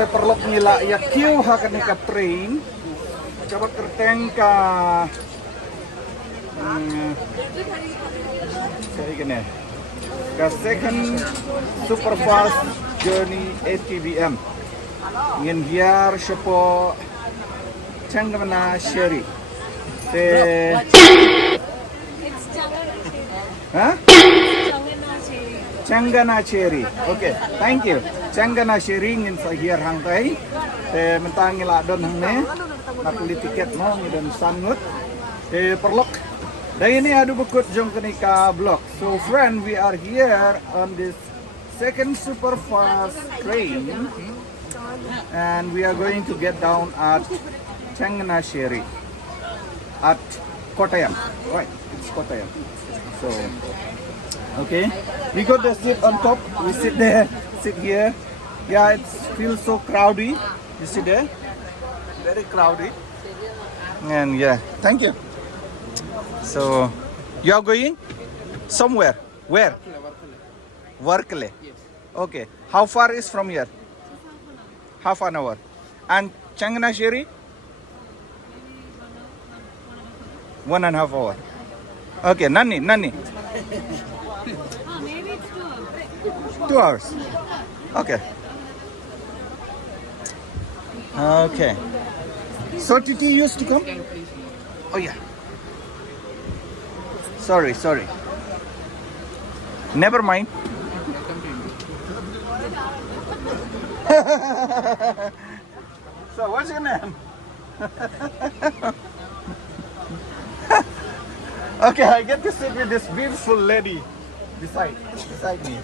Perlu nila ya queue hakan ka train. Coba kerteng ka saya gini. Ka second super fast journey ATVM. Ngin hiar siapa Canggamana Sherry. Hah? Changgana Cherry. Okay, thank you. Changgana Cherry ngin sa hier hang tay. Mentang ngila don hang ne. Nakuli tiket mo ngidon Ngut. Perlok. Dan ini adu bukut jong kenika blok. So friend, we are here on this second super fast train. And we are going to get down at Changgana Cherry. At Kottayam. Right, it's Kottayam. So okay, we got the seat on top. We sit there, sit here. Yeah, it feels so crowded. You see there, very crowded. And yeah, thank you. So you are going somewhere? Where? Workle. Okay. How far is from here? Half an hour. And Changgana Cherry? 1.5 hours. Okay, Nani. Maybe it's 2 hours. Okay. Okay. So Titi used to come? Oh yeah. Sorry. Never mind. So what's your name? Okay, I get to sit with this beautiful lady beside me.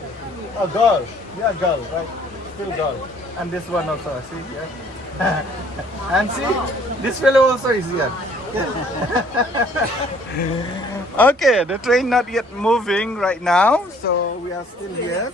A girl. Yeah, girl, right? Still girl. And this one also, see? Yeah. And see, this fellow also is here. Okay, the train not yet moving right now, so we are still here.